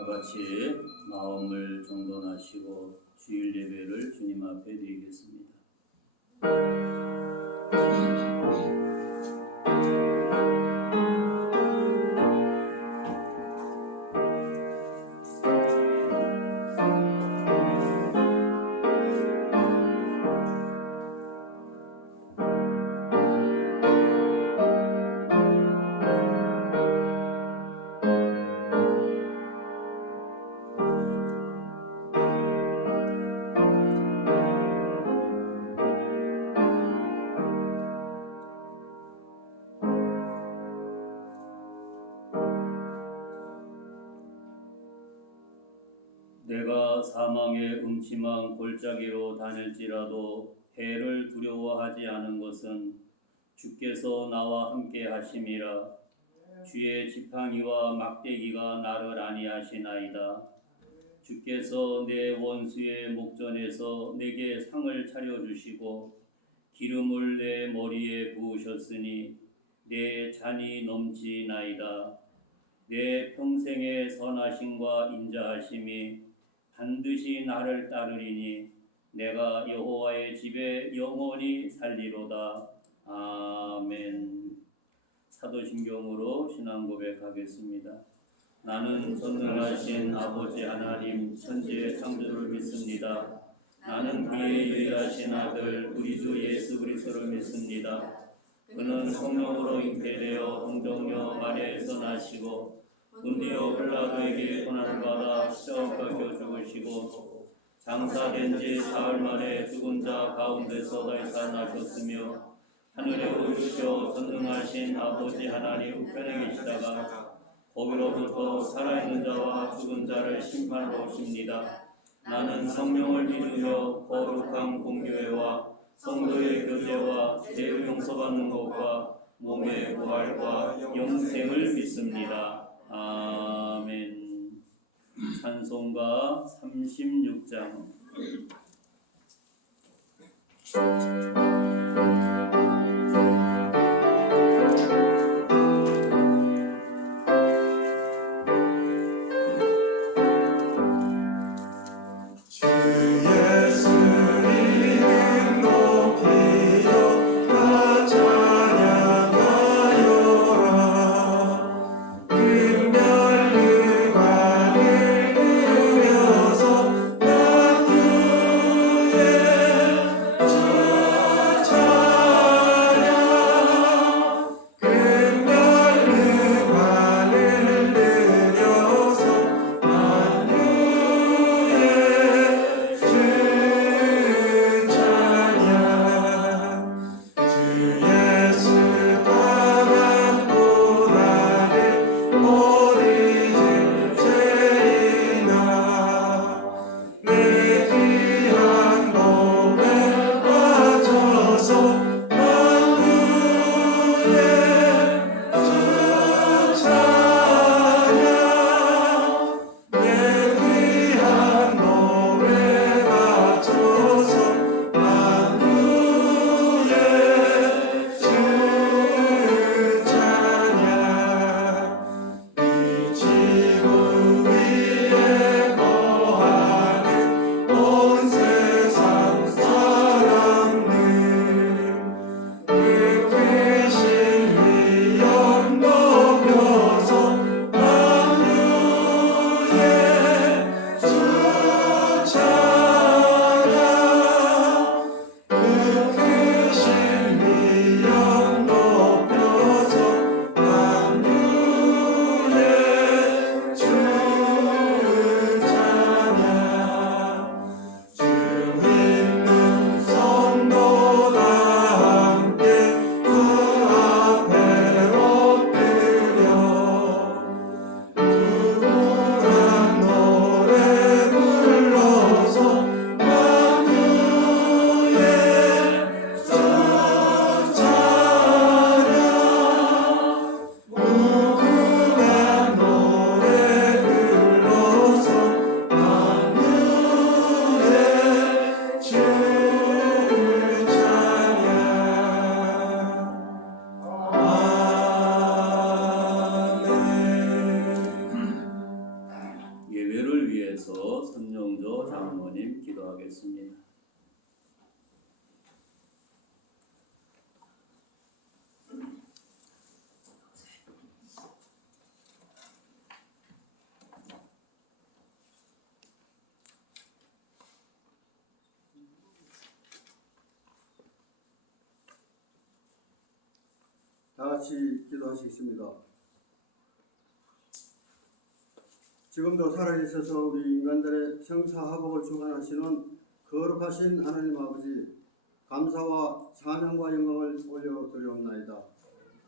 다 같이 마음을 정돈하시고 주일 예배를 주님 앞에 드리겠습니다. 내가 사망의 음침한 골짜기로 다닐지라도 해를 두려워하지 않은 것은 주께서 나와 함께 하심이라. 주의 지팡이와 막대기가 나를 안위하시나이다. 주께서 내 원수의 목전에서 내게 상을 차려주시고 기름을 내 머리에 부으셨으니 내 잔이 넘치나이다. 내 평생의 선하심과 인자하심이 반드시 나를 따르리니 내가 여호와의 집에 영원히 살리로다. 아멘. 사도신경으로 신앙 고백하겠습니다. 나는 전능하신 아버지 하나님 천지의 창조를 믿습니다. 나는 그의 유일하신 아들 우리 주 예수 그리스도를 믿습니다. 그는 성령으로 잉태되어 동정녀 마리아에서 나시고 본디오 빌라도에게 고난을 받아 십자가 박혀 죽으시고 장사된 지 사흘 만에 죽은 자 가운데서 다시 살아나셨으며 하늘에 오르시어 전능하신 아버지 하나님 우편에 계시다가 거기로부터 살아있는 자와 죽은 자를 심판하러 오십니다. 나는 성령을 믿으며 거룩한 공교회와 성도의 교제와 죄를 용서받는 것과 몸의 부활과 영생을 믿습니다. 아멘. 찬송가 36장. 주 위해서 선영조 장로님 기도하겠습니다. 다 같이 기도하시겠습니다. 지금도 살아계셔서 우리 인간들의 형사화복을 주관하시는 거룩하신 하나님 아버지, 감사와 찬양과 영광을 올려드리옵나이다.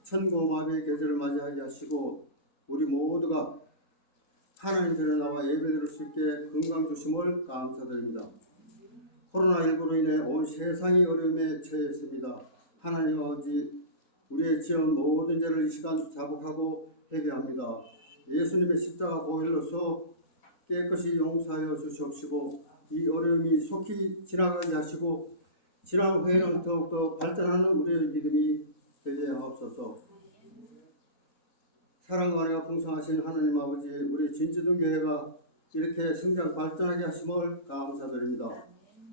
천고마비의 계절을 맞이하게 하시고 우리 모두가 하나님 전에 나와 예배드릴 수 있게 건강 주심을 감사드립니다. 코로나19로 인해 온 세상이 어려움에 처해 있습니다. 하나님 아버지, 우리의 지은 모든 죄를 이 시간 자복하고 회개합니다. 예수님의 십자가 보혈로서 깨끗이 용서하여 주시옵시고 이 어려움이 속히 지나가게 하시고 지난 후에는 더욱더 발전하는 우리의 믿음이 되게 하옵소서. 사랑과 은혜가 풍성하신 하나님 아버지, 우리 진주등 교회가 이렇게 성장 발전하게 하심을 감사드립니다.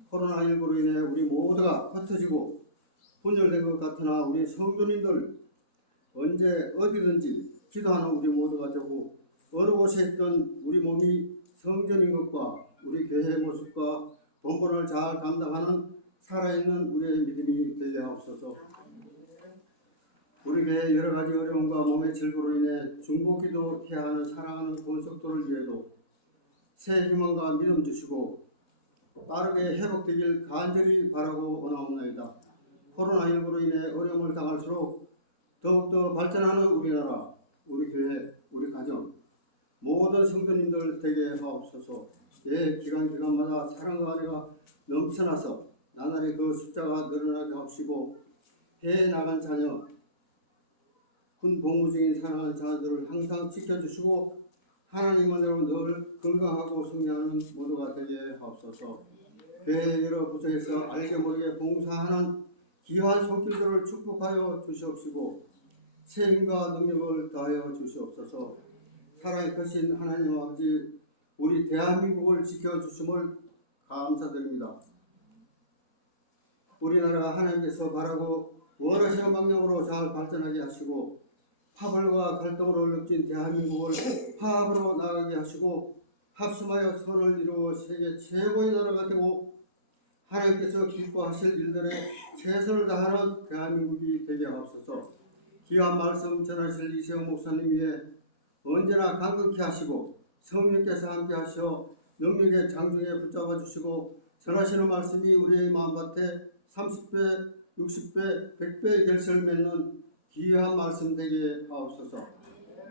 코로나19로 인해 우리 모두가 흩어지고 분열된 것 같으나 우리 성도님들 언제 어디든지 기도하는 우리 모두가 되고 어느 곳에 있던 우리 몸이 성전인 것과 우리 교회의 모습과 본분을 잘 감당하는 살아있는 우리의 믿음이 되게 하옵소서. 우리 교회의 여러 가지 어려움과 몸의 질고로 인해 중보기도 해야 하는 사랑하는 권속도를 위해도 새 희망과 믿음 주시고 빠르게 회복되길 간절히 바라고 원하옵나이다. 코로나19로 인해 어려움을 당할수록 더욱더 발전하는 우리나라, 우리 교회, 우리 가정, 모든 성도님들 되게 하옵소서. 기간마다 사랑과 은혜가 넘쳐나서 나날이 그 숫자가 늘어나게 하옵시고 해외에 나간 자녀, 군 복무 중인 사랑하는 자녀들을 항상 지켜주시고 하나님 은혜로 늘 건강하고 승리하는 모두가 되게 하옵소서. 교회 여러 부서에서 알게 모르게 봉사하는 귀한 손길들을 축복하여 주시옵시고 새 힘과 능력을 더하여 주시옵소서. 살아있 크신 하나님 아버지, 우리 대한민국을 지켜주심을 감사드립니다. 우리나라가 하나님께서 바라고 원하시는 방향으로 잘 발전하게 하시고 파벌과 갈등으로 얽힌 대한민국을 화합으로 나가게 하시고 합심하여 선을 이루어 세계 최고의 나라가 되고 하나님께서 기뻐하실 일들에 최선을 다하는 대한민국이 되게 하옵소서. 귀한 말씀 전하실 이세영 목사님 위해 언제나 강건케 하시고 성령께서 함께 하셔 능력의 장중에 붙잡아 주시고 전하시는 말씀이 우리의 마음밭에 30배, 60배, 100배의 결실을 맺는 귀한 말씀 되게 하옵소서.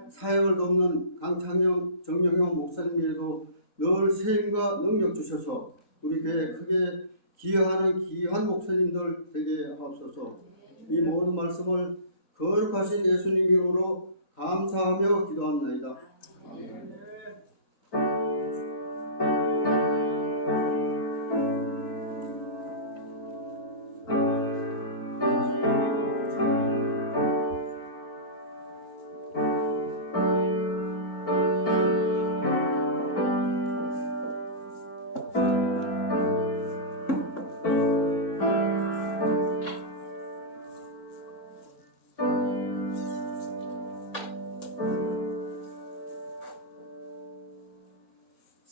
사역을 돕는 강창영, 정영형 목사님 위에도 늘 세임과 능력 주셔서 우리 교회에 크게 기여하는 귀한 목사님들 되게 하옵소서. 이 모든 말씀을 거룩하신 예수님 이름으로 감사하며 기도합나이다.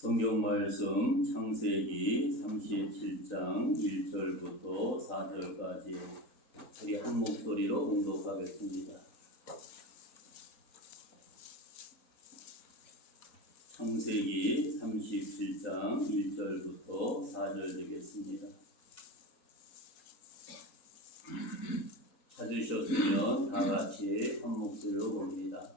성경 말씀 창세기 37장 1절부터 4절까지 우리 한 목소리로 봉독하겠습니다. 창세기 37장 1절부터 4절 되겠습니다. 찾으셨으면 다 같이 한 목소리로 봅니다.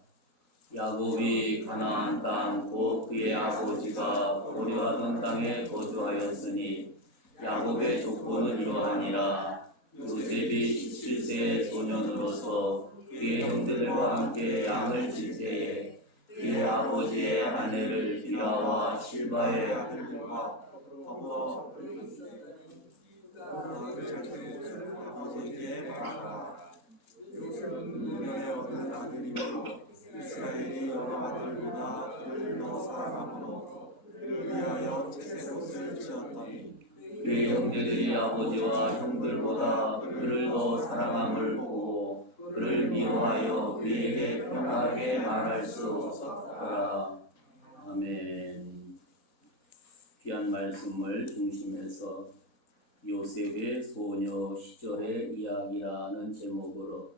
야곱이 가나안 땅 곧 그의 아버지가 보려하던 땅에 거주하였으니 야곱의 족보는 이러하니라. 요셉이 17세의 소년으로서 그의 형제들과 함께 양을 칠 때에 그의 아버지의 아내를 비라와 실바의 아들들과 더불어 아버지에게 말하라. 요셉은 노년에 얻은 아들이므로 이스라엘이 여러 아들보다 그를 더 사랑하므로 그를 위하여 형제들이 아버지와 형들보다 그를 더 사랑함을 보고 그를 미워하여 그에게 편하게 말할 수 없었더라. 아멘. 귀한 말씀을 중심에서 요셉의 소녀 시절의 이야기라는 제목으로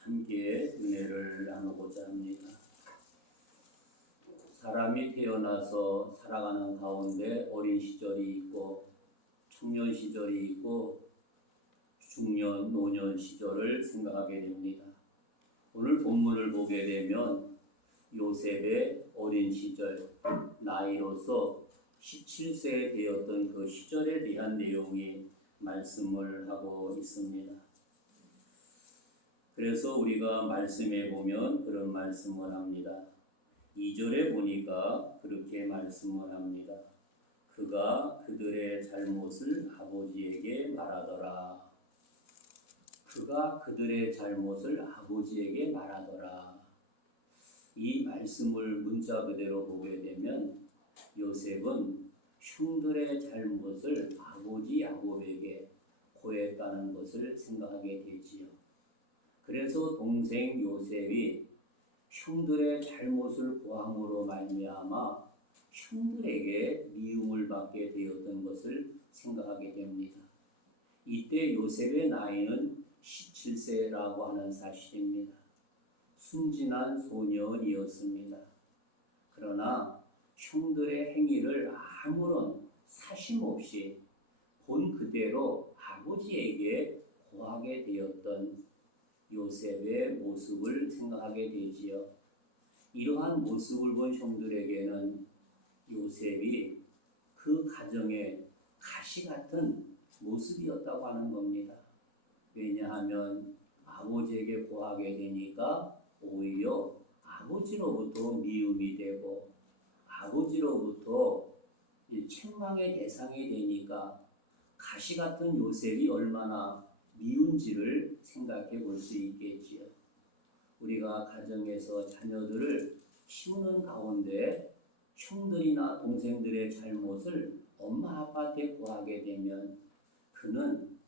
함께 은혜를 나누고자 합니다. 사람이 태어나서 살아가는 가운데 어린 시절이 있고 청년 시절이 있고 중년, 노년 시절을 생각하게 됩니다. 오늘 본문을 보게 되면 요셉의 어린 시절, 나이로서 17세 되었던 그 시절에 대한 내용이 말씀을 하고 있습니다. 그래서 우리가 말씀에 보면 그런 말씀을 합니다. 2절에 보니까 그렇게 말씀을 합니다. 그가 그들의 잘못을 아버지에게 말하더라. 그가 그들의 잘못을 아버지에게 말하더라. 이 말씀을 문자 그대로 보게 되면 요셉은 형들의 잘못을 아버지 야곱에게 고했다는 것을 생각하게 되지요. 그래서 동생 요셉이 형들의 잘못을 고함으로 말미암아 형들에게 미움을 받게 되었던 것을 생각하게 됩니다. 이때 요셉의 나이는 17세라고 하는 사실입니다. 순진한 소년이었습니다. 그러나 형들의 행위를 아무런 사심 없이 본 그대로 아버지에게 고하게 되었던 요셉의 모습을 생각하게 되지요. 이러한 모습을 본 형들에게는 요셉이 그 가정의 가시 같은 모습이었다고 하는 겁니다. 왜냐하면 아버지에게 고하게 되니까 오히려 아버지로부터 미움이 되고 아버지로부터 책망의 대상이 되니까 가시 같은 요셉이 얼마나 미운지를 생각해 볼 수 있겠지요. 우리가 가정에서 자녀들을 키우는 가운데 형들이나 동생들의 잘못을 엄마 아빠한테 고하게 되면 그는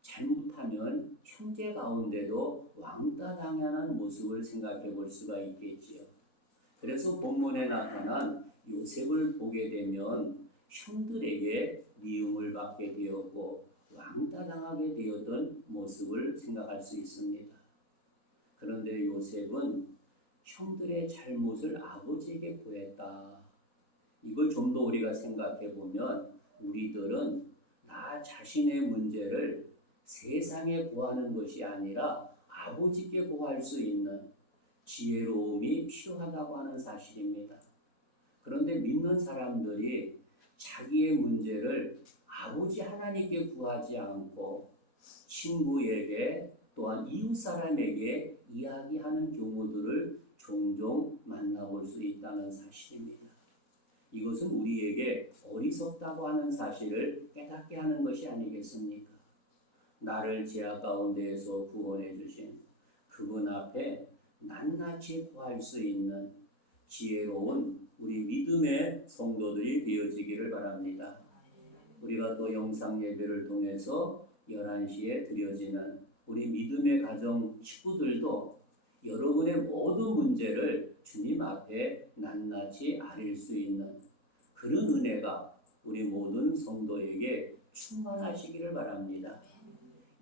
잘못하면 형제 가운데도 왕따 당하는 모습을 생각해 볼 수가 있겠지요. 그래서 본문에 나타난 요셉을 보게 되면 형들에게 미움을 받게 되었고 왕따 당하게 되었던 모습을 생각할 수 있습니다. 그런데 요셉은 형들의 잘못을 아버지에게 고했다. 이걸 좀 더 우리가 생각해 보면 우리들은 나 자신의 문제를 세상에 고하는 것이 아니라 아버지께 고할 수 있는 지혜로움이 필요하다고 하는 사실입니다. 그런데 믿는 사람들이 자기의 문제를 아버지 하나님께 구하지 않고 친구에게 또한 이웃 사람에게 이야기하는 경우들을 종종 만나볼 수 있다는 사실입니다. 이것은 우리에게 어리석다고 하는 사실을 깨닫게 하는 것이 아니겠습니까? 나를 죄악 가운데에서 구원해 주신 그분 앞에 낱낱이 구할 수 있는 지혜로운 우리 믿음의 성도들이 되어지기를 바랍니다. 우리가 또 영상 예배를 통해서 11시에 드려지는 우리 믿음의 가정 식구들도 여러분의 모든 문제를 주님 앞에 낱낱이 아릴 수 있는 그런 은혜가 우리 모든 성도에게 충만하시기를 바랍니다.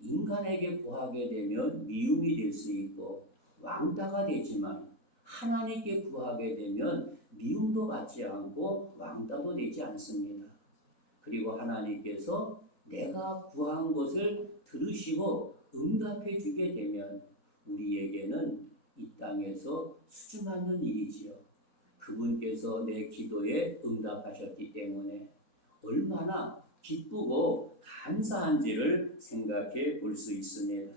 인간에게 구하게 되면 미움이 될 수 있고 왕따가 되지만 하나님께 구하게 되면 미움도 받지 않고 왕따도 되지 않습니다. 그리고 하나님께서 내가 구한 것을 들으시고 응답해 주게 되면 우리에게는 이 땅에서 수줍는 일이지요. 그분께서 내 기도에 응답하셨기 때문에 얼마나 기쁘고 감사한지를 생각해 볼 수 있습니다.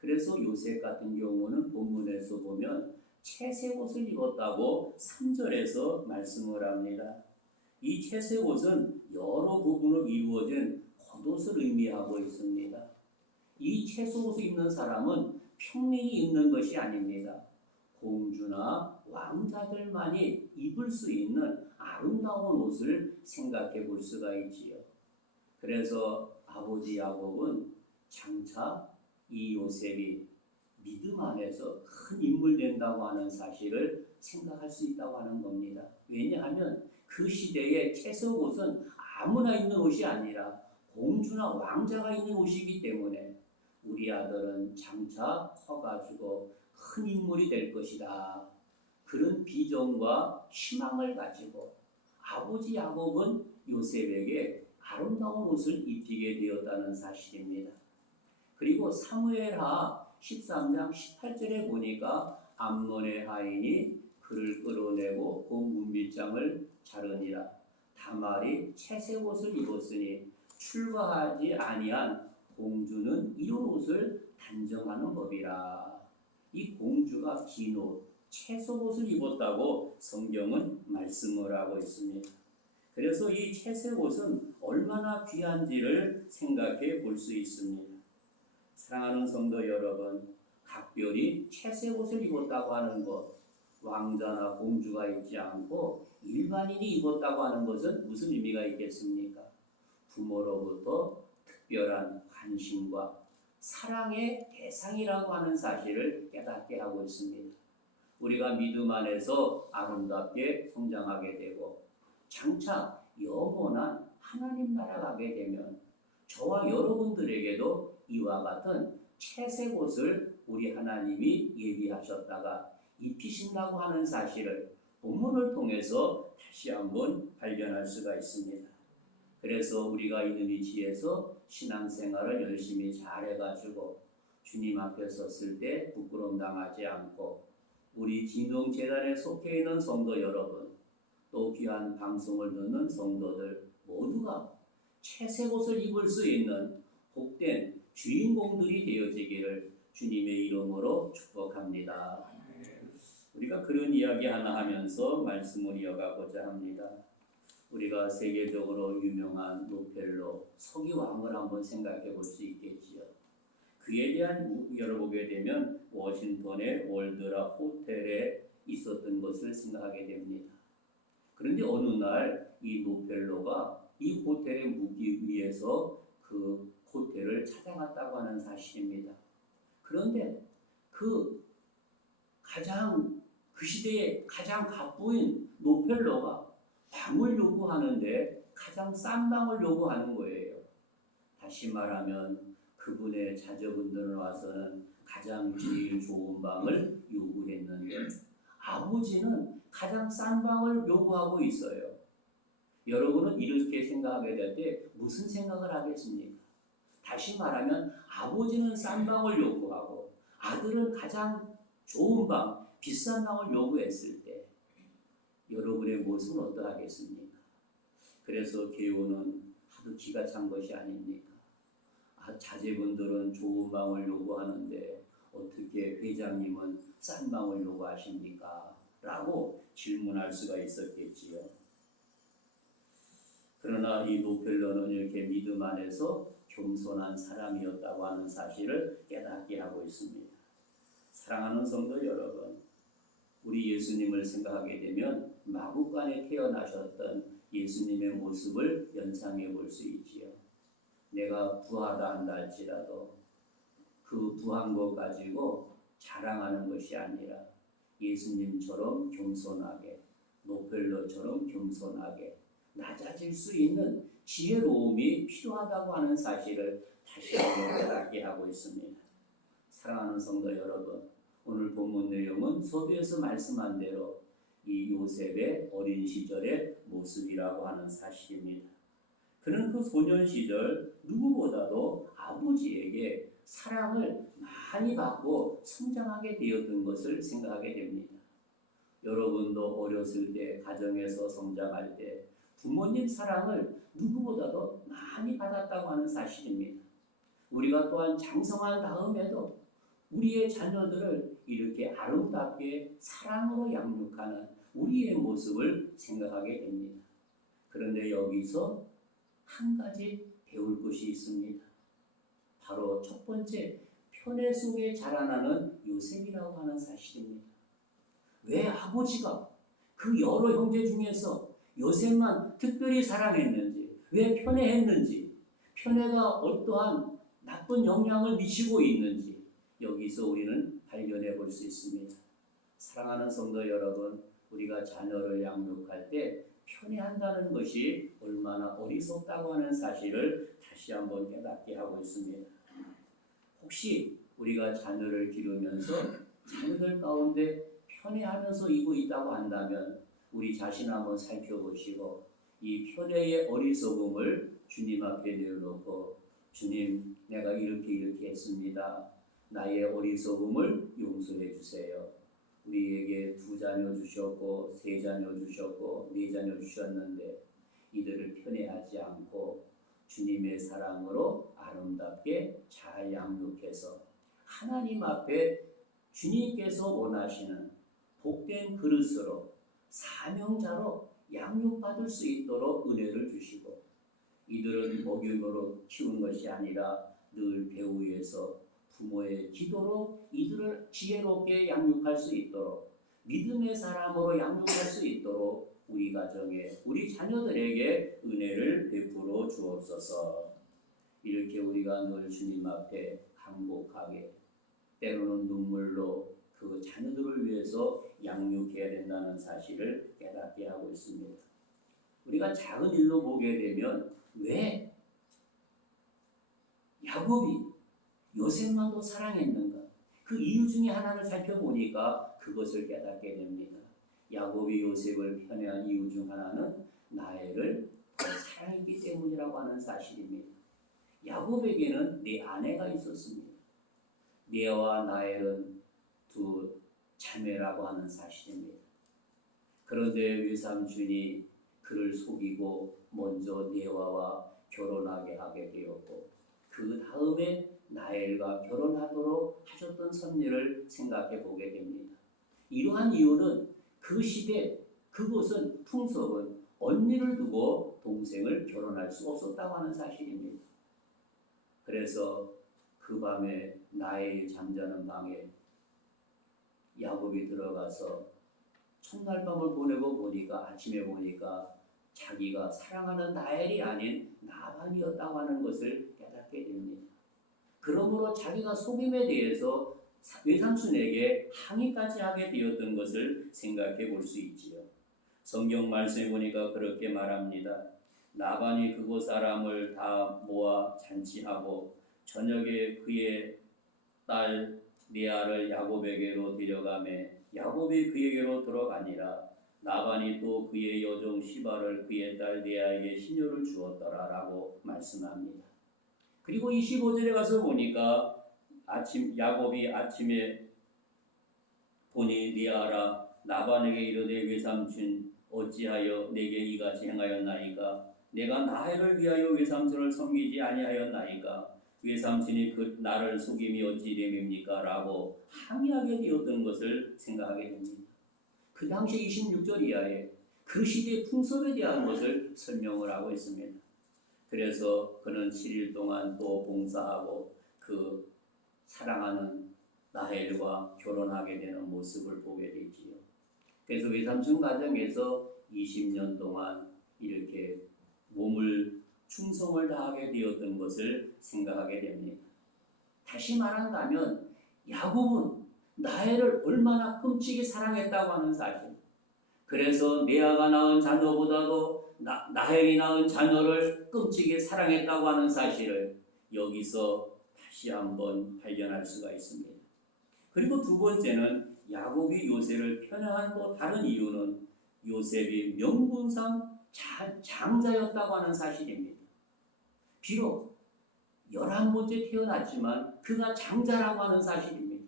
그래서 요셉 같은 경우는 본문에서 보면 채색 옷을 입었다고 3절에서 말씀을 합니다. 이 채색 옷은 여러 부분으로 이루어진 겉옷을 의미하고 있습니다. 이 채색 옷을 입는 사람은 평민이 입는 것이 아닙니다. 공주나 왕자들만이 입을 수 있는 아름다운 옷을 생각해 볼 수가 있지요. 그래서 아버지 야곱은 장차 이 요셉이 믿음 안에서 큰 인물 된다고 하는 사실을 생각할 수 있다고 하는 겁니다. 왜냐하면 그 시대의 채색 옷은 아무나 입는 옷이 아니라 공주나 왕자가 입는 옷이기 때문에 우리 아들은 장차 커가지고 큰 인물이 될 것이다. 그런 비전과 희망을 가지고 아버지 야곱은 요셉에게 아름다운 옷을 입히게 되었다는 사실입니다. 그리고 사무엘하 13장 18절에 보니까 암논의 하인이 그를 끌어내고 그 문빗장을 자르니라. 다말이 채색 옷을 입었으니 출가하지 아니한 공주는 이런 옷을 단정하는 법이라. 이 공주가 긴 옷, 채색 옷을 입었다고 성경은 말씀을 하고 있습니다. 그래서 이 채색 옷은 얼마나 귀한지를 생각해 볼 수 있습니다. 사랑하는 성도 여러분, 각별히 채색 옷을 입었다고 하는 것, 왕자나 공주가 입지 않고 일반인이 입었다고 하는 것은 무슨 의미가 있겠습니까? 부모로부터 특별한 관심과 사랑의 대상이라고 하는 사실을 깨닫게 하고 있습니다. 우리가 믿음 안에서 아름답게 성장하게 되고 장차 영원한 하나님 나라 가게 되면 저와 여러분들에게도 이와 같은 채색 옷을 우리 하나님이 예비하셨다가 입히신다고 하는 사실을 본문을 통해서 다시 한번 발견할 수가 있습니다. 그래서 우리가 있는 위치에서 신앙생활을 열심히 잘해가지고 주님 앞에 섰을 때 부끄러움 당하지 않고 우리 진흥재단에 속해 있는 성도 여러분, 또 귀한 방송을 듣는 성도들 모두가 채색 옷을 입을 수 있는 복된 주인공들이 되어지기를 주님의 이름으로 축복합니다. 우리가 그런 이야기 하나 하면서 말씀을 이어가고자 합니다. 우리가 세계적으로 유명한 노펠로 서기왕을 한번 생각해 볼 수 있겠지요. 그에 대한 열어보게 되면 워싱턴의 월드라 호텔에 있었던 것을 생각하게 됩니다. 그런데 어느 날 이 노펠로가 이 호텔에 묵기 위해서 그 호텔을 찾아갔다고 하는 사실입니다. 그런데 그 시대의 가장 갑부인 노펠로가 방을 요구하는데 가장 싼 방을 요구하는 거예요. 다시 말하면 그분의 자녀분들은 와서는 가장 제일 좋은 방을 요구했는데 아버지는 가장 싼 방을 요구하고 있어요. 여러분은 이렇게 생각하게 될 때 무슨 생각을 하겠습니까? 다시 말하면 아버지는 싼 방을 요구하고 아들은 가장 좋은 방, 비싼 방을 요구했을 때 여러분의 모습은 어떠하겠습니까? 그래서 교훈은 하도 기가 찬 것이 아닙니까? 자제분들은 좋은 방을 요구하는데 어떻게 회장님은 싼 방을 요구하십니까? 라고 질문할 수가 있었겠지요. 그러나 이 노펠러는 이렇게 믿음 안에서 겸손한 사람이었다고 하는 사실을 깨닫게 하고 있습니다. 사랑하는 성도 여러분, 우리 예수님을 생각하게 되면 마구간에 태어나셨던 예수님의 모습을 연상해 볼 수 있지요. 내가 부하다 한다 할지라도 그 부한 것 가지고 자랑하는 것이 아니라 예수님처럼 겸손하게, 노펠러처럼 겸손하게 낮아질 수 있는 지혜로움이 필요하다고 하는 사실을 다시 한번 깨닫게 하고 있습니다. 사랑하는 성도 여러분, 오늘 본문 내용은 서두에서 말씀한 대로 이 요셉의 어린 시절의 모습이라고 하는 사실입니다. 그는 그 소년 시절 누구보다도 아버지에게 사랑을 많이 받고 성장하게 되었던 것을 생각하게 됩니다. 여러분도 어렸을 때 가정에서 성장할 때 부모님 사랑을 누구보다도 많이 받았다고 하는 사실입니다. 우리가 또한 장성한 다음에도 우리의 자녀들을 이렇게 아름답게 사랑으로 양육하는 우리의 모습을 생각하게 됩니다. 그런데 여기서 한 가지 배울 것이 있습니다. 바로 첫 번째, 편애 속에 자라나는 요셉이라고 하는 사실입니다. 왜 아버지가 그 여러 형제 중에서 요셉만 특별히 사랑했는지, 왜 편애했는지, 편애가 어떠한 나쁜 영향을 미치고 있는지 여기서 우리는 발견해 볼 수 있습니다. 사랑하는 성도 여러분, 우리가 자녀를 양육할 때 편애한다는 것이 얼마나 어리석다고 하는 사실을 다시 한번 깨닫게 하고 있습니다. 혹시 우리가 자녀를 기르면서 자녀들 가운데 편애하면서 이고 있다고 한다면 우리 자신 한번 살펴보시고 이 편애의 어리석음을 주님 앞에 내어놓고 주님, 내가 이렇게 했습니다. 나의 어리석음을 용서해 주세요. 우리에게 2자녀 주셨고 3자녀 주셨고 4자녀 주셨는데 이들을 편애하지 않고 주님의 사랑으로 아름답게 잘 양육해서 하나님 앞에 주님께서 원하시는 복된 그릇으로 사명자로 양육받을 수 있도록 은혜를 주시고 이들은 먹임으로 키운 것이 아니라 늘 배후에서 부모의 기도로 이들을 지혜롭게 양육할 수 있도록 믿음의 사람으로 양육할 수 있도록 우리 가정에 우리 자녀들에게 은혜를 베풀어 주옵소서. 이렇게 우리가 늘 주님 앞에 간곡하게 때로는 눈물로 그 자녀들을 위해서 양육해야 된다는 사실을 깨닫게 하고 있습니다. 우리가 작은 일로 보게 되면 왜 야곱이 요셉만도 사랑했는가? 그 이유 중에 하나를 살펴보니까 그것을 깨닫게 됩니다. 야곱이 요셉을 편애한 이유 중 하나는 라헬을 더 사랑했기 때문이라고 하는 사실입니다. 야곱에게는 네 아내가 있었습니다. 레아와 라헬은 2 자매라고 하는 사실입니다. 그런데 외삼촌이 그를 속이고 먼저 레아와 결혼하게 하게 되었고 그 다음에 라헬과 결혼하도록 하셨던 섭리를 생각해 보게 됩니다. 이러한 이유는 그 시대 그곳은 풍속은 언니를 두고 동생을 결혼할 수 없었다고 하는 사실입니다. 그래서 그 밤에 라헬이 잠자는 방에 야곱이 들어가서 첫날 밤을 보내고 보니까 아침에 보니까 자기가 사랑하는 라헬이 아닌 라반이었다고 하는 것을 깨닫게 됩니다. 그러므로 자기가 속임에 대해서 외삼촌에게 항의까지 하게 되었던 것을 생각해 볼 수 있지요. 성경 말씀에 보니까 그렇게 말합니다. 라반이 그곳 사람을 다 모아 잔치하고 저녁에 그의 딸 레아를 야곱에게로 데려가매 야곱이 그에게로 들어가니라. 라반이 또 그의 여종 시바를 그의 딸 레아에게 시녀를 주었더라라고 말씀합니다. 그리고 25절에 가서 보니까 야곱이 아침에 보니 레아라 라반에게 이르되 외삼촌 어찌하여 내게 이같이 행하였나이까? 내가 라헬을 위하여 외삼촌을 섬기지 아니하였나이까? 외삼촌이 나를 속임이 어찌 됨입니까? 라고 항의하게 되었던 것을 생각하게 됩니다. 그 당시 26절 이하에 그 시대의 풍습에 대한 것을 설명을 하고 있습니다. 그래서 그는 7일 동안 또 봉사하고 그 사랑하는 라헬과 결혼하게 되는 모습을 보게 되지요. 그래서 외삼촌 가정에서 20년 동안 이렇게 몸을 충성을 다하게 되었던 것을 생각하게 됩니다. 다시 말한다면 야곱은 라헬을 얼마나 끔찍이 사랑했다고 하는 사실. 그래서 레아가 낳은 자녀보다도 라헬이 낳은 자녀를 끔찍이 사랑했다고 하는 사실을 여기서 다시 한번 발견할 수가 있습니다. 그리고 2번째는 야곱이 요셉을 편애한 또 다른 이유는 요셉이 명분상 장자였다고 하는 사실입니다. 비록 11번째 태어났지만 그가 장자라고 하는 사실입니다.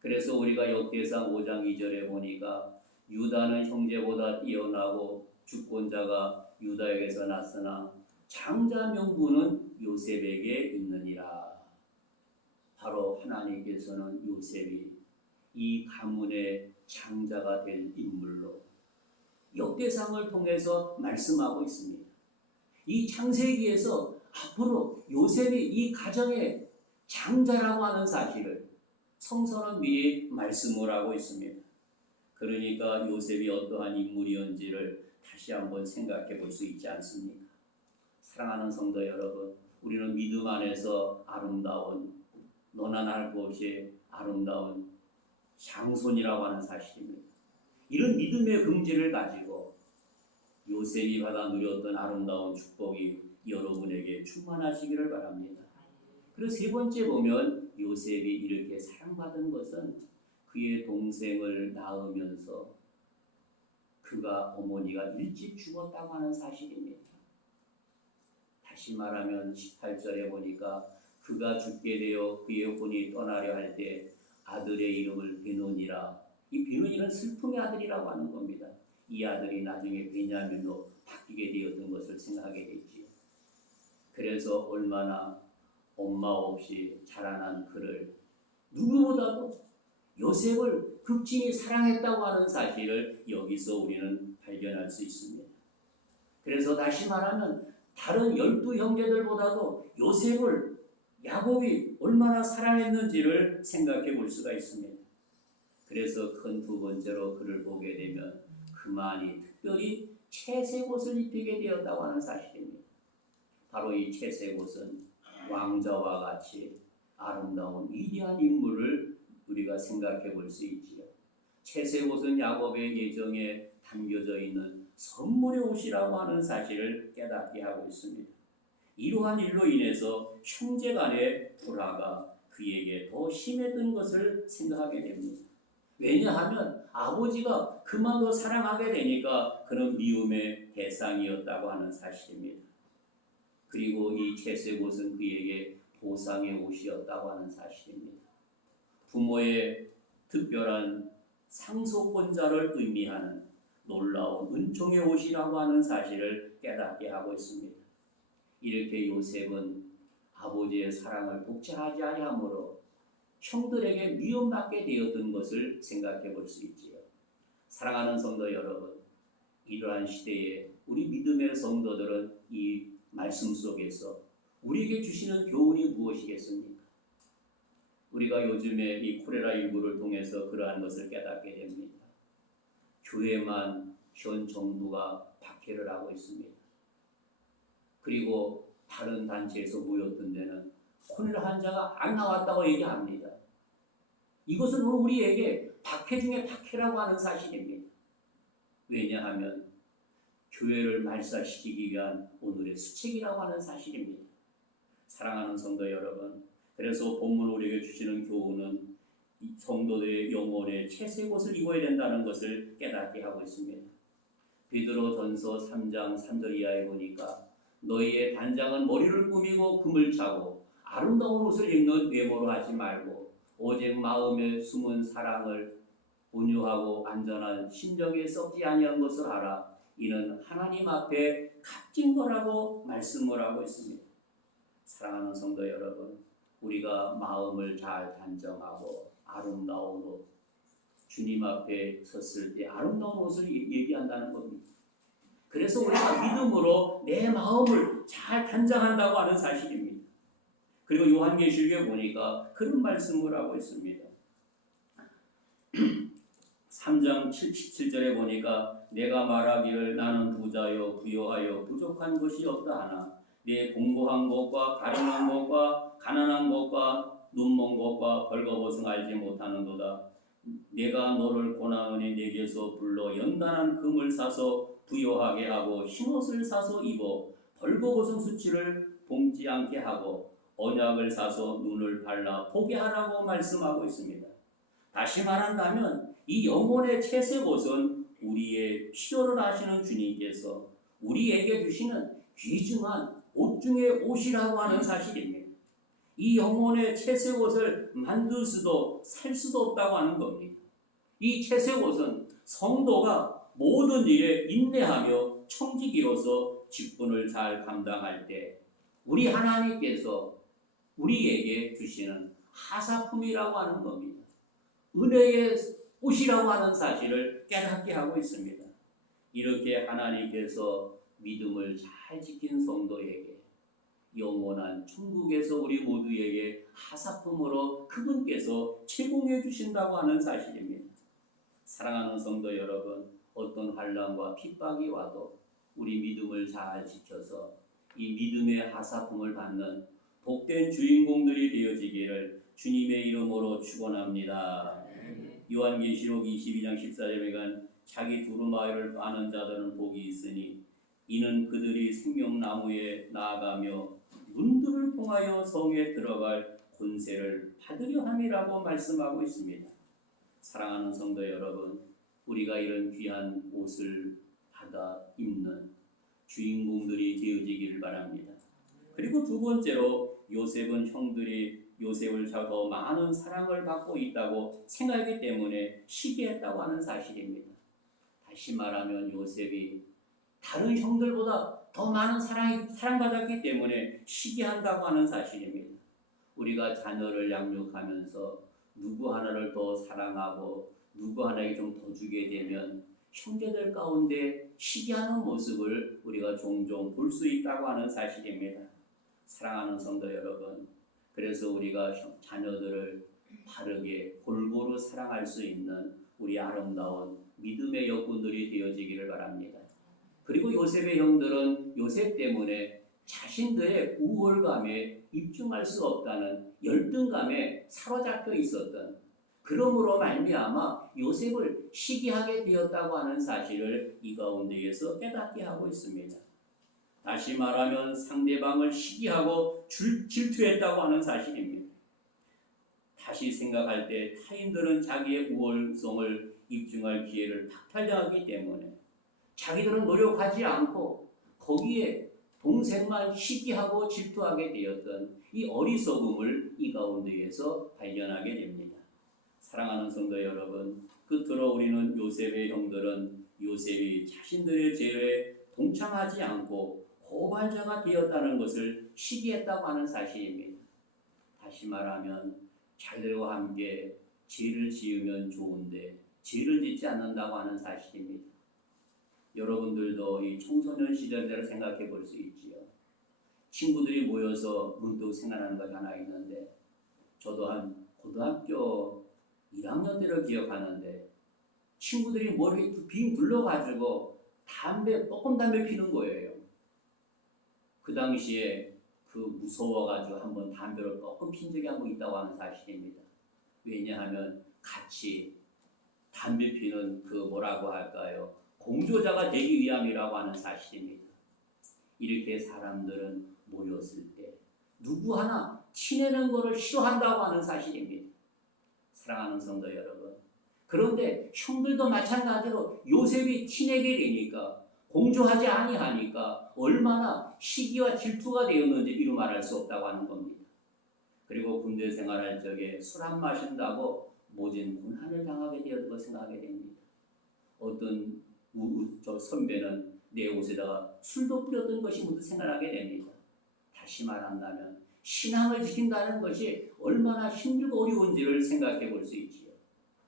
그래서 우리가 역대상 5장 2절에 보니까 유다는 형제보다 뛰어나고 주권자가 유다에게서 났으나 장자 명분은 요셉에게 있느니라. 바로 하나님께서는 요셉이 이 가문의 장자가 될 인물로 역대상을 통해서 말씀하고 있습니다. 이 창세기에서 앞으로 요셉이 이 가정의 장자라고 하는 사실을 성서는 미리 말씀을 하고 있습니다. 그러니까 요셉이 어떠한 인물이었는지를 다시 한번 생각해 볼 수 있지 않습니까? 사랑하는 성도 여러분, 우리는 믿음 안에서 아름다운 너나 것 없이 아름다운 장손이라고 하는 사실입니다. 이런 믿음의 긍지를 가지고 요셉이 받아 누렸던 아름다운 축복이 여러분에게 충만하시기를 바랍니다. 그리고 세 번째 보면 요셉이 이렇게 사랑받은 것은 그의 동생을 낳으면서 그가 어머니가 일찍 죽었다고 하는 사실입니다. 다시 말하면 18절에 보니까 그가 죽게 되어 그의 혼이 떠나려 할 때 아들의 이름을 베노니라. 이 베노니는 슬픔의 아들이라고 하는 겁니다. 이 아들이 나중에 베냐민으로 바뀌게 되었던 것을 생각하게 됐지요. 그래서 얼마나 엄마 없이 자라난 그를 누구보다도 요셉을 극진히 사랑했다고 하는 사실을 여기서 우리는 발견할 수 있습니다. 그래서 다시 말하면 다른 12 형제들보다도 요셉을 야곱이 얼마나 사랑했는지를 생각해 볼 수가 있습니다. 그래서 큰 두 번째로 그를 보게 되면 그만이 특별히 채색 옷을 입히게 되었다고 하는 사실입니다. 바로 이 채색 옷은 왕자와 같이 아름다운 위대한 인물을 우리가 생각해 볼 수 있지요. 채색 옷은 야곱의 예정에 담겨져 있는 선물의 옷이라고 하는 사실을 깨닫게 하고 있습니다. 이러한 일로 인해서 형제 간의 불화가 그에게 더 심해진 것을 생각하게 됩니다. 왜냐하면 아버지가 그만 더 사랑하게 되니까 그는 미움의 대상이었다고 하는 사실입니다. 그리고 이 채색 옷은 그에게 보상의 옷이었다고 하는 사실입니다. 부모의 특별한 상속권자를 의미하는 놀라운 은총의 옷이라고 하는 사실을 깨닫게 하고 있습니다. 이렇게 요셉은 아버지의 사랑을 독차하지 아니하므로 형들에게 미움받게 되었던 것을 생각해 볼 수 있지요. 사랑하는 성도 여러분, 이러한 시대에 우리 믿음의 성도들은 이 말씀 속에서 우리에게 주시는 교훈이 무엇이겠습니까? 우리가 요즘에 이 코로나19를 통해서 그러한 것을 깨닫게 됩니다. 교회만 현 정부가 박해를 하고 있습니다. 그리고 다른 단체에서 모였던 데는 코로나 환자가 안 나왔다고 얘기합니다. 이것은 우리에게 박해 중에 박해라고 하는 사실입니다. 왜냐하면 교회를 말살시키기 위한 오늘의 수책이라고 하는 사실입니다. 사랑하는 성도 여러분, 그래서 본문 우리에게 주시는 교훈은 이 성도들의 영혼에 채색 옷을 입어야 된다는 것을 깨닫게 하고 있습니다. 베드로전서 3장 3절 이하에 보니까 너희의 단장은 머리를 꾸미고 금을 차고 아름다운 옷을 입는 외모로 하지 말고 오직 마음에 숨은 사랑을 온유하고 안전한 심정에 썩지 아니한 것을 하라. 이는 하나님 앞에 값진 거라고 말씀을 하고 있습니다. 사랑하는 성도 여러분, 우리가 마음을 잘 단정하고 아름다운 옷, 주님 앞에 섰을 때 아름다운 옷을 얘기한다는 겁니다. 그래서 우리가 믿음으로 내 마음을 잘 단장한다고 하는 사실입니다. 그리고 요한계시록에 보니까 그런 말씀을 하고 있습니다. 3장 17절에 보니까 내가 말하기를 나는 부자요 부요하여 부족한 것이 없다 하나 내 공부한 것과 가련한 것과 가난한 것과 눈먼 것과 벌거벗은 알지 못하는도다. 내가 너를 고나으니 내게서 불러 연단한 금을 사서 부요하게 하고 흰옷을 사서 입어 벌거벗은 수치를 봉지 않게 하고 언약을 사서 눈을 발라 보게 하라고 말씀하고 있습니다. 다시 말한다면 이 영혼의 채색 옷은 우리의 필요를 아시는 주님께서 우리에게 주시는 귀중한 옷 중의 옷이라고 하는 사실입니다. 이 영혼의 채색 옷을 만들 수도 살 수도 없다고 하는 겁니다. 이 채색 옷은 성도가 모든 일에 인내하며 청지기로서 직분을 잘 감당할 때 우리 하나님께서 우리에게 주시는 하사품이라고 하는 겁니다. 은혜의 옷이라고 하는 사실을 깨닫게 하고 있습니다. 이렇게 하나님께서 믿음을 잘 지킨 성도에게 영원한 천국에서 우리 모두에게 하사품으로 그분께서 제공해 주신다고 하는 사실입니다. 사랑하는 성도 여러분, 어떤 환난과 핍박이 와도 우리 믿음을 잘 지켜서 이 믿음의 하사품을 받는 복된 주인공들이 되어지기를 주님의 이름으로 축원합니다. 요한계시록 22장 14절에 간 자기 두루마리를 아는 자들은 복이 있으니 이는 그들이 생명나무에 나아가며 문들을 통하여 성에 들어갈 권세를 받으려 함이라고 말씀하고 있습니다. 사랑하는 성도 여러분, 우리가 이런 귀한 옷을 받아 입는 주인공들이 되어지기를 바랍니다. 그리고 두 번째로 요셉은 형들이 요셉을 더 많은 사랑을 받고 있다고 생각하기 때문에 시기했다고 하는 사실입니다. 다시 말하면 요셉이 다른 형들보다 더 많은 사랑받았기 때문에 시기한다고 하는 사실입니다. 우리가 자녀를 양육하면서 누구 하나를 더 사랑하고 누구 하나에게 좀 더 주게 되면 형제들 가운데 시기하는 모습을 우리가 종종 볼 수 있다고 하는 사실입니다. 사랑하는 성도 여러분, 그래서 우리가 자녀들을 바르게 골고루 사랑할 수 있는 우리 아름다운 믿음의 여군들이 되어지기를 바랍니다. 그리고 요셉의 형들은 요셉 때문에 자신들의 우월감에 입증할 수 없다는 열등감에 사로잡혀 있었던, 그러므로 말미암아 요셉을 시기하게 되었다고 하는 사실을 이 가운데에서 깨닫게 하고 있습니다. 다시 말하면 상대방을 시기하고 질투했다고 하는 사실입니다. 다시 생각할 때 타인들은 자기의 우월성을 입증할 기회를 박탈당하기 때문에 자기들은 노력하지 않고 거기에 동생만 시기하고 질투하게 되었던 이 어리석음을 이 가운데에서 발견하게 됩니다. 사랑하는 성도 여러분, 끝으로 우리는 요셉의 형들은 요셉이 자신들의 죄에 동참하지 않고 고발자가 되었다는 것을 시기했다고 하는 사실입니다. 다시 말하면 자기들과 함께 죄를 지으면 좋은데 죄를 짓지 않는다고 하는 사실입니다. 여러분들도 이 청소년 시절대로 생각해 볼 수 있지요. 친구들이 모여서 문득 생각나는 것 하나 있는데, 저도 한 고등학교 1학년 때를 기억하는데 친구들이 머리에 빙 둘러가지고 볶음 담배 피는 거예요. 그 당시에 그 무서워가지고 한번 담배를 뻐끔 핀 적이 한 번 있다고 하는 사실입니다. 왜냐하면 같이 담배 피는 그 뭐라고 할까요? 공조자가 되기 위함이라고 하는 사실입니다. 이렇게 사람들은 모였을 때 누구 하나 티내는 것을 싫어한다고 하는 사실입니다. 사랑하는 성도 여러분, 그런데 형들도 마찬가지로 요셉이 티내게 되니까, 공조하지 아니하니까 얼마나 시기와 질투가 되었는지 이루 말할 수 없다고 하는 겁니다. 그리고 군대 생활할 적에 술 안 마신다고 모진 고난을 당하게 되었다고 생각하게 됩니다. 어떤 저 선배는 내 옷에다가 술도 뿌렸던 것이 문득 생각나게 됩니다. 다시 말한다면 신앙을 지킨다는 것이 얼마나 힘들고 어려운지를 생각해 볼 수 있지요.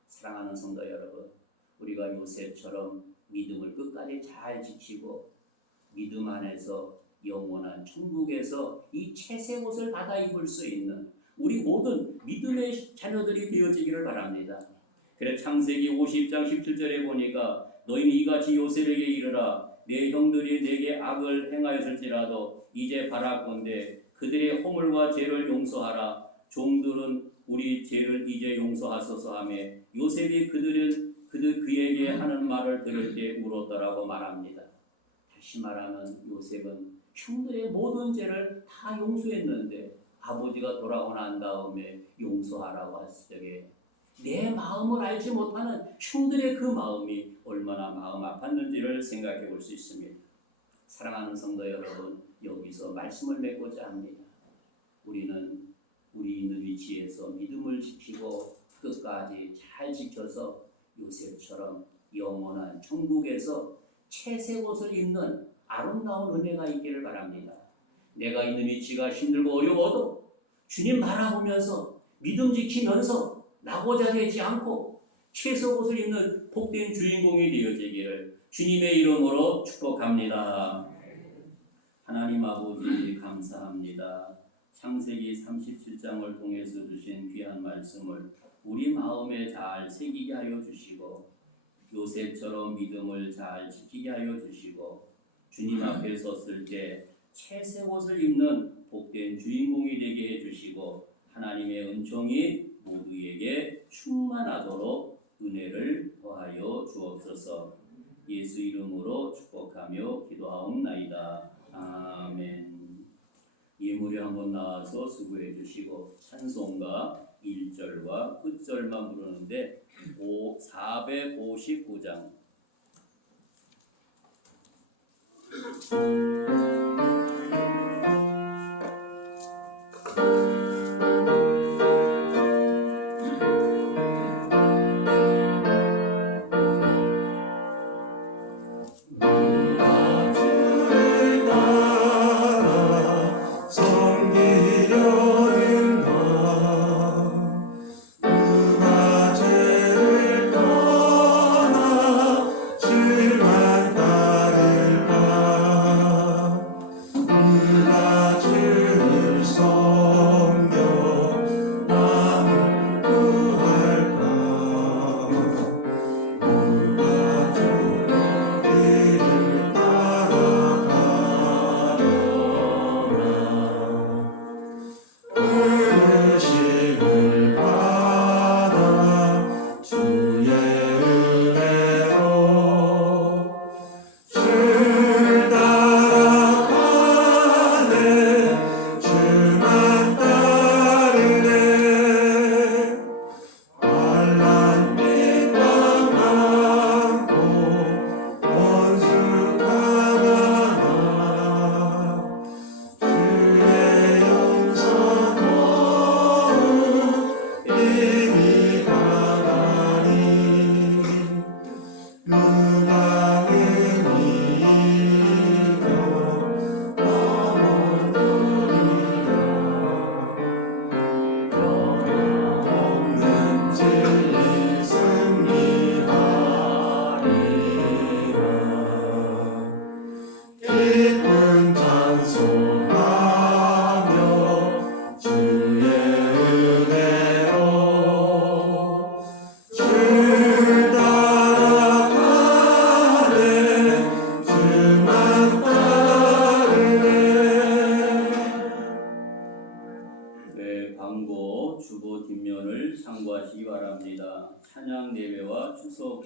사랑하는 성도 여러분, 우리가 요셉처럼 믿음을 끝까지 잘 지키고 믿음 안에서 영원한 천국에서 이 채색 옷을 받아 입을 수 있는 우리 모든 믿음의 자녀들이 되어지기를 바랍니다. 그래 창세기 50장 17절에 보니까 너희는 이같이 요셉에게 이르라. 내 형들이 내게 악을 행하였을지라도 이제 바라건대 그들의 허물과 죄를 용서하라. 종들은 우리 죄를 이제 용서하소서 하며 요셉이 그에게 하는 말을 들을 때 울었더라고 말합니다. 다시 말하면 요셉은 형들의 모든 죄를 다 용서했는데 아버지가 돌아오고 난 다음에 용서하라고 했을 적에 내 마음을 알지 못하는 형들의 그 마음이 얼마나 마음 아팠는지를 생각해 볼 수 있습니다. 사랑하는 성도 여러분, 여기서 말씀을 맺고자 합니다. 우리는 우리 있는 위치에서 믿음을 지키고 끝까지 잘 지켜서 요셉처럼 영원한 천국에서 채색 옷을 입는 아름다운 은혜가 있기를 바랍니다. 내가 있는 위치가 힘들고 어려워도 주님 바라보면서 믿음 지키면서 나고자 되지 않고 채색 옷을 입는 복된 주인공이 되어지기를 주님의 이름으로 축복합니다. 하나님 아버지 감사합니다. 창세기 37장을 통해서 주신 귀한 말씀을 우리 마음에 잘 새기게 하여 주시고 요셉처럼 믿음을 잘 지키게 하여 주시고 주님 앞에 섰을 때 채색 옷을 입는 복된 주인공이 되게 해주시고 하나님의 은총이 모두에게 충만하도록 은혜를 더하여 주옵소서. 예수 이름으로 축복하며 기도하옵나이다. 아멘. 예물이 한번 나와서 수고해 주시고 찬송가 1절과 끝절만 부르는데 459장 광고 주보 뒷면을 참고하시기 바랍니다. 찬양 예배와 추석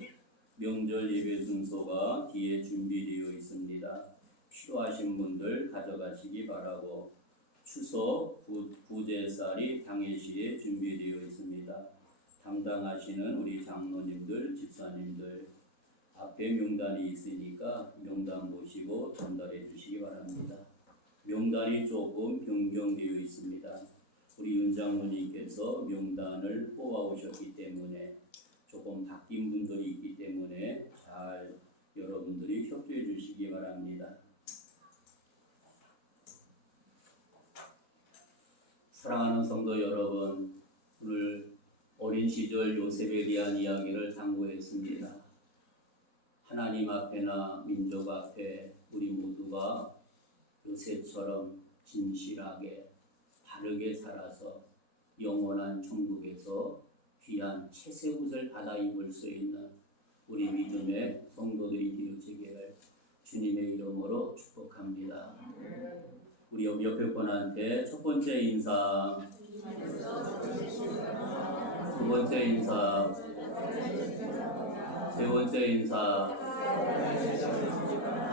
명절 예배 순서가 뒤에 준비되어 있습니다. 필요하신 분들 가져가시기 바라고 추석 구제살이 당일시에 준비되어 있습니다. 담당하시는 우리 장로님들, 집사님들 앞에 명단이 있으니까 명단 보시고 전달해 주시기 바랍니다. 명단이 조금 변경되어 있습니다. 우리 윤장로님께서 명단을 뽑아오셨기 때문에 조금 바뀐 분들이 있기 때문에 잘 여러분들이 협조해 주시기 바랍니다. 사랑하는 성도 여러분, 오늘 어린 시절 요셉에 대한 이야기를 상고했습니다. 하나님 앞에나 민족 앞에 우리 모두가 요셉처럼 진실하게 바르게 살아서 영원한 천국에서 귀한 채색옷을 받아 입을 수 있는 우리 믿음의 성도들이 되어지기를 주님의 이름으로 축복합니다. 우리 옆에 분한테 첫 번째 인사, 두 번째 인사, 세 번째 인사,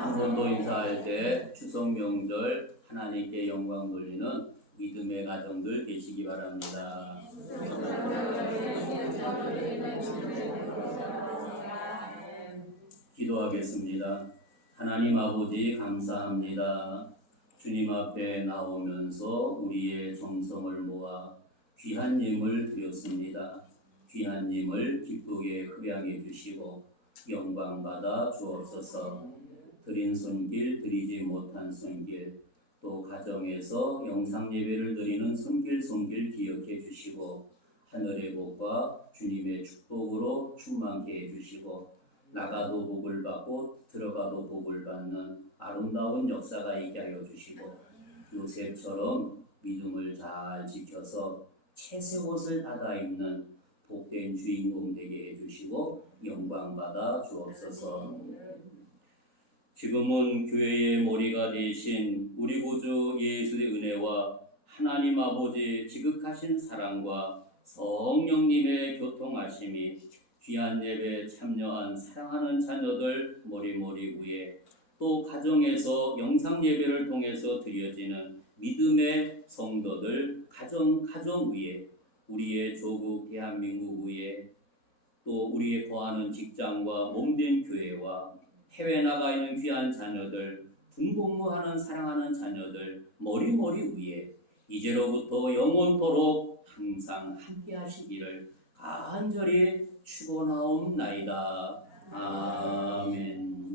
한 번 더 인사할 때 추석 명절 하나님께 영광 돌리는 믿음의 가정들 되시기 바랍니다. 기도하겠습니다. 하나님 아버지 감사합니다. 주님 앞에 나오면서 우리의 정성을 모아 귀한 예물 드렸습니다. 귀한 예물 기쁘게 흡양해 주시고 영광 받아 주옵소서. 드린 손길, 드리지 못한 손길, 또 가정에서 영상 예배를 드리는 손길 기억해 주시고 하늘의 복과 주님의 축복으로 충만케 해 주시고 나가도 복을 받고 들어가도 복을 받는 아름다운 역사가 있게 하여 주시고 요셉처럼 믿음을 잘 지켜서 채색옷을 받아 입는 복된 주인공 되게 해 주시고 영광 받아 주옵소서. 지금은 교회의 머리가 되신 우리 구주 예수의 은혜와 하나님 아버지 지극하신 사랑과 성령님의 교통하심이 귀한 예배에 참여한 사랑하는 자녀들 머리머리 위에 또 가정에서 영상 예배를 통해서 드려지는 믿음의 성도들 가정 위에 우리의 조국 대한민국 위에 또 우리의 거하는 직장과 몸된 교회와 해외 나가 있는 귀한 자녀들 군복무하는 사랑하는 자녀들 머리머리 위에 이제로부터 영원토록 항상 함께 하시기를 간절히 축원하옵나이다. 아멘.